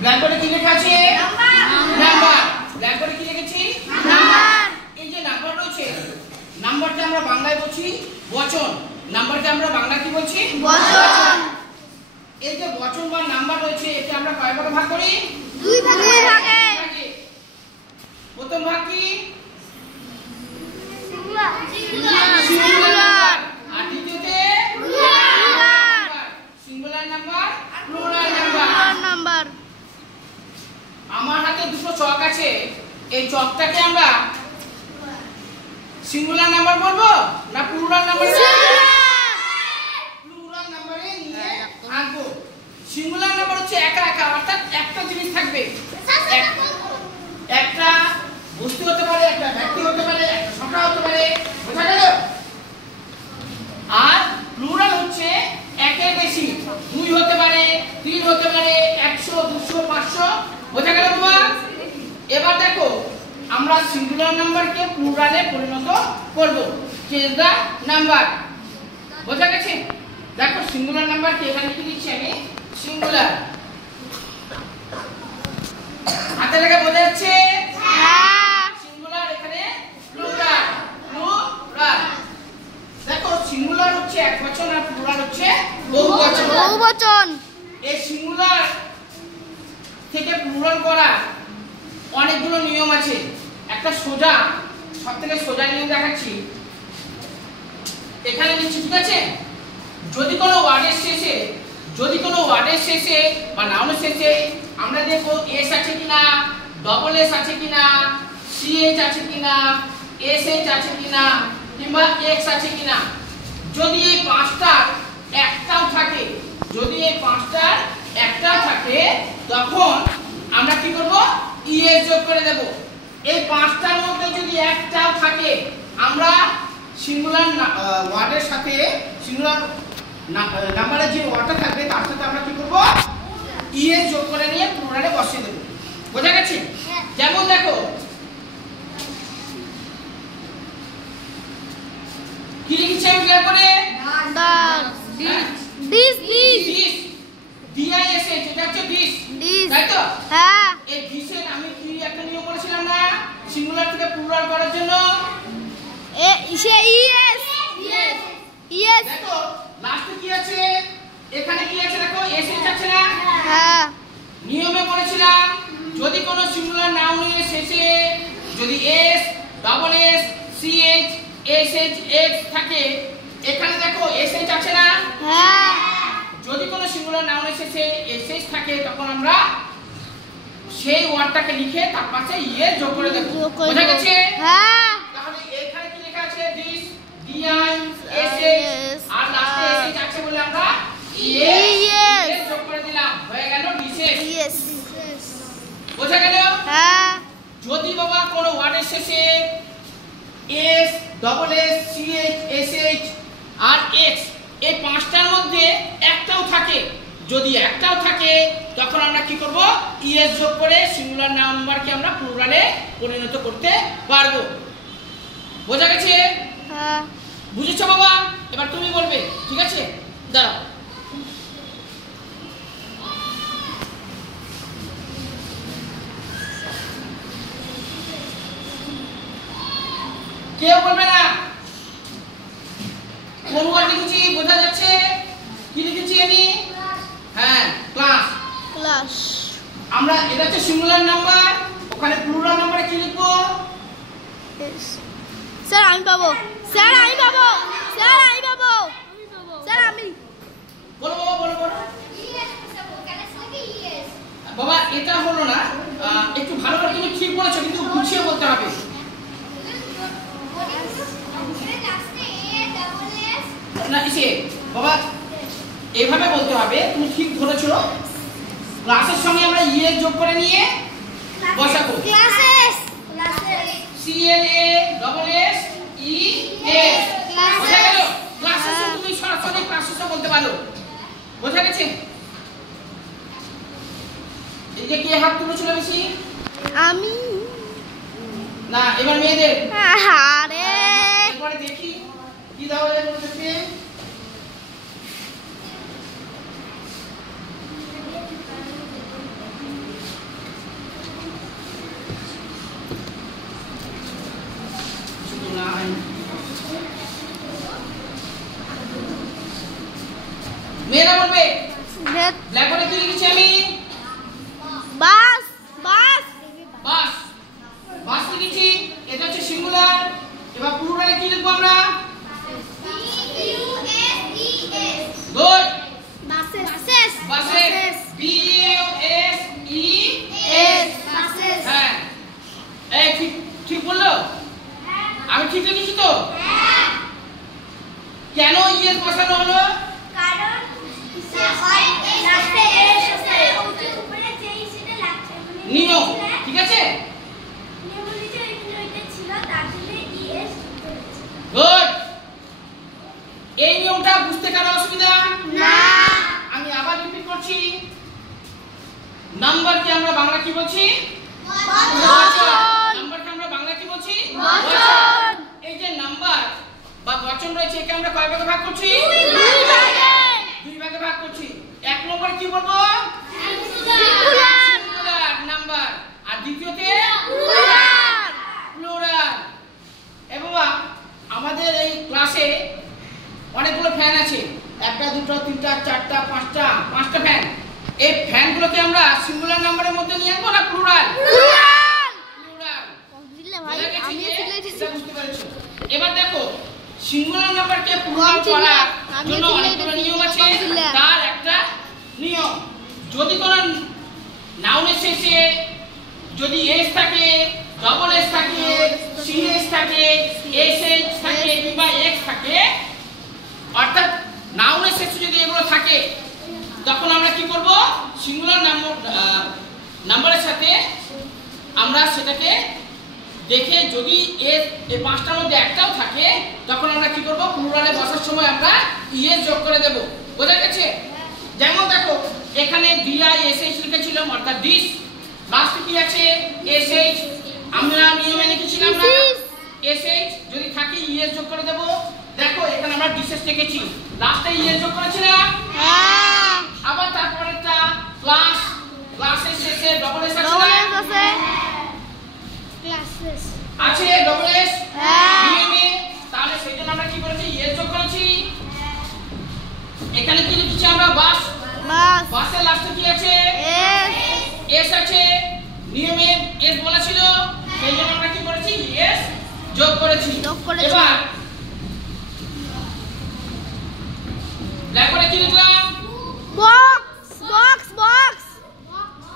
ব্ল্যাকবোর্ডে কি লেখা আছে? নাম্বার। ব্ল্যাকবোর্ডে কি লিখেছি? নাম্বার। এই যে নাম্বার রয়েছে, নাম্বারকে আমরা বাংলায় বলছি বচন। নাম্বারকে আমরা বাংলায় কি বলছি? বচন। এই যে বচন বা নাম্বার রয়েছে, একে আমরা কয় ভাগে ভাগ করি? দুই ভাগে। প্রথম ভাগ কি? সিঙ্গুলার। আর দ্বিতীয়তে plural. Singular number, plural number. আমার হাতে দুটো চক আছে, এই চকটাকে আমরা সিঙ্গুলার নাম্বার বলবো না প্লুরাল নাম্বার? প্লুরাল নাম্বারে নিয়ে আনবো। সিঙ্গুলার নাম্বার হচ্ছে একা একা, অর্থাৎ একটা জিনিস থাকবে, একটা বস্তু হতে পারে, একটা ব্যক্তি হতে পারে, একটা সংখ্যা হতে পারে, বোঝা গেল? আর প্লুরাল হচ্ছে একের বেশি, দুই হতে পারে, তিন হতে পারে, 100, 200, 500, বোঝা গেল বাবা? এবার দেখো আমরা সিঙ্গুলার নাম্বারকে প্লুরালে পরিণত করব, চেঞ্জ দা নাম্বার। বোঝা গেছে? দেখো সিঙ্গুলার নাম্বারকে এখানে কি লিখছি আমি? সিঙ্গুলার। হাতে লেখা বোঝা যাচ্ছে? হ্যাঁ। সিঙ্গুলার এখানে প্লুরাল, প্লুরাল। দেখো সিঙ্গুলার হচ্ছে একবচন আর প্লুরাল হচ্ছে বহুবচন। বহুবচন। এই সিঙ্গুলার থেকে প্লুরাল করা অনেকগুলো নিয়ম আছে। একটা সোজা, সবথেকে সোজা নিয়ম দেখাচ্ছি, এখানে নিচ্ছি, ঠিক আছে? যদি কোনো ওয়ার্ডের শেষে বা নাউনের শেষে আমরা দেখবো এস আছে কিনা, ডবল এস আছে কিনা, সিএইচ আছে কিনা, এসএইচ আছে কিনা, কিংবা এক্স আছে কিনা। যদি এই পাঁচটার একটাও থাকে, তখন আমরা কি করব? ইএস যোগ করে দেব। এই পাঁচটার মধ্যে যদি একটাও থাকে, আমরা সিঙ্গুলার ওয়ার্ডের সাথে, সিঙ্গুলার নাম্বারের যে ওয়ার্ডটা থাকবে তার সাথে আমরা কি করব? ইএস যোগ করে নিয়ে প্লুরালে বসিয়ে দেব। বোঝা গেছে? যেমন দেখো কি লিখেছি আমি ক্লিয়ার করে? ডিশ। ডিআইএস, এটা হচ্ছে ডিশ, তাই তো? হ্যাঁ। এই ডিশের আমি কি একটা নিয়ম বলেছিলাম না সিঙ্গুলার থেকে প্লুরাল করার জন্য? ইয়েস। দেখো লাস্টে কি আছে? এখানে কি আছে দেখো? এসএইচ আছে না? হ্যাঁ। নিয়মে বলেছিলাম যদি কোনো সিঙ্গুলার নাউনের শেষে যদি S, double S, CH, SH, X থাকে, এখানে দেখো এসএইচ আছে না? হ্যাঁ। যদি কোনো সিঙ্গুলার নাউনের শেষে এসএইচ থাকে, তখন আমরা সেই ওয়ার্ডটাকে লিখে তার পাশে ইএস যোগ করে দেব। বোঝা গেছে? হ্যাঁ। তাহলে এখানে কি লেখা আছে? দিস, ডিআই, এসএইচ, আর লাস্টে এসএইচ আছে বলে আমরা ইএস যোগ করে দিলাম, হয়ে গেল ডিশেস। ইয়েস। বোঝা গেল? হ্যাঁ। যদি বাবা কোনো ওয়ার্ডের শেষে S, double S, CH, SH আর এক্স এই পাঁচটার মধ্যে একটাও থাকে, যদি একটাও থাকে, তখন আমরা কি করব? ইএস যোগ করে সিঙ্গুলার নাম্বারকে আমরা প্লুরালে পরিণত করতে পারবো। বোঝা গেছে? হ্যাঁ। বুঝেছো বাবা? এবার তুমি বলবে, ঠিক আছে? দাঁড়াও। কেউ বলবে না? কোন ওয়ার্ড লিখেছি বোঝা যাচ্ছে? কি লিখেছি আমি? হ্যাঁ, ক্লাস। আমরা এটা হচ্ছে সিঙ্গুলার নাম্বার, ওখানে প্লুরাল নাম্বারে কি লিখবো? স্যার আমি পাবো। বলো বাবা, বলো। বাবা এটা হলো না, একটু ভালো করে তুমি ঠিক বলেছো, কিন্তু গুছিয়ে বলতে হবে। না এসে বাবা এভাবে বলতে হবে, তুমি ঠিক ধরেছো। ক্লাসের সঙ্গে আমরা ইএস যোগ করে নিয়ে বসাবো। CLA double S E S. বোঝা গেল? ক্লাসের সঙ্গে তুমি সরাসরি ক্লাসের বলতে পারো। বোঝা গেছে? এই যে কে হাত তুলেছিল বেশি? আমি। না, এবার মেয়েদের। আরে এরপরে দেখি কি দেওয়া যায় বলতে। লিখেছি আমি? বাস বাস বাস। বাস লিখেছি, এটা হচ্ছে সিঙ্গুলার। এবার প্লুরালে কি লিখবো আমরা? Good. Buses buses. B U S E S buses হ্যাঁ, এই ঠিক ঠিক বললো? আমি ঠিক লিখেছি তো? কেন ইএস বসানো হলো? কারণ লাস্টে এস আছে ওটার উপরে যেই সেটা লাগছে নিয়ম, ঠিক আছে? নিয়মলিতে ওইটা ছিল তার জন্য ইএস করেছে। গুড। এই নিয়মটা বুঝতে কারো অসুবিধা? না আমি আবার রিপিট করছি। নাম্বারকে আমরা বাংলা কি বলছি? বচন। নাম্বারকে আমরা বাংলা কি বলছি? বচন। এই যে নাম্বার বা বচন রয়েছে, একে আমরা কয় ভাগে ভাগ করছি? দুই ভাগে ভাগ করছি। এক নম্বরে কি বলবো? Singular number. আর দ্বিতীয়তে প্লুরাল। এ বাবা, আমাদের এই ক্লাসে অনেকগুলো ফ্যান আছে, একটা দুটো তিনটা চারটা পাঁচটা ফ্যান। এই ফ্যানগুলোকে আমরা সিঙ্গুলার নাম্বারের মধ্যে নিয়ে আনবো না প্লুরাল? প্লুরাল। বুঝতে পেরেছো? এবার দেখো, সিঙ্গুলার নাম্বারকে প্লুরাল করার জন্য অনেকগুলো নিয়ম আছে। তার একটা নিয়ম, যদি কোনো নাউনের শেষে যদি এস থাকে, ডবল এস থাকে, সিএস থাকে, এসএইচ থাকে কিংবা এক্স থাকে, অর্থাৎ নাউনের শেষে যদি এগুলো থাকে, তখন আমরা কি করব? সিঙ্গুলার নাম্বারের সাথে আমরা সেটাকে দেখে যদি এই পাঁচটার মধ্যে একটাও থাকে, তখন আমরা কি করব? প্লুরালে বসার সময় আমরা ইএস যোগ করে দেব। বোঝা গেছে? যেমন দেখো, এখানে ডিআইএসএইচ লিখেছিলাম, অর্থাৎ ডিশ। লাস্টে কি আছে? এসএইচ। আমরা নিয়মে লিখেছিলাম না এসএইচ, যদি থাকে ইএস যোগ করে দেব। দেখো, এখানে আমরা ডিশেস লিখেছি, লাস্টে ইএস যোগ করেছিলাম। আবার তারপরেরটা ক্লাস, ক্লাসের শেষে ডবল এস আছে না? আছে ডবল এস নিয়মে। তাহলে সেজন্য আমরা কি করেছি? ইএস যোগ করেছি। এখানে কি লিখেছি আমরা? বাস। বাসের লাস্টে কি আছে? এস আছে। নিয়মে এস বলা ছিল, সেই জন্য আমরা কি করেছি? এস যোগ করেছি। এবার ব্ল্যাকবোর্ডে কি লিখলাম? Box box box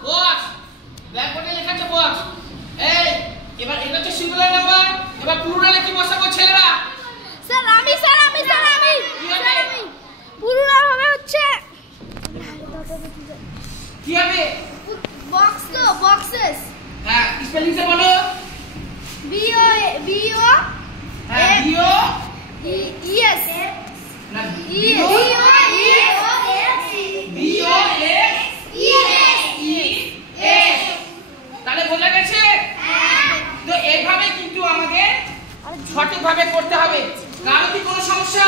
box. ব্ল্যাকবোর্ডে লেখা আছে বক্স। এই এবার এটা হচ্ছে সিঙ্গুলার নাম্বার। এবার প্লুরালে কি বসাবো ছেলেরা? স্যার আমি প্লুরাল হবে হচ্ছে কি হবে? বক্স তো বক্সেস হ্যাঁ, স্পেলিংটা বলো। বিও বিও হ্যাঁ, বিও ইএস না B O B O X E S. তাহলে বোঝা গেছে? তো এইভাবে কিন্তু আমাদের সঠিকভাবে করতে হবে। কারো কি কোনো সমস্যা?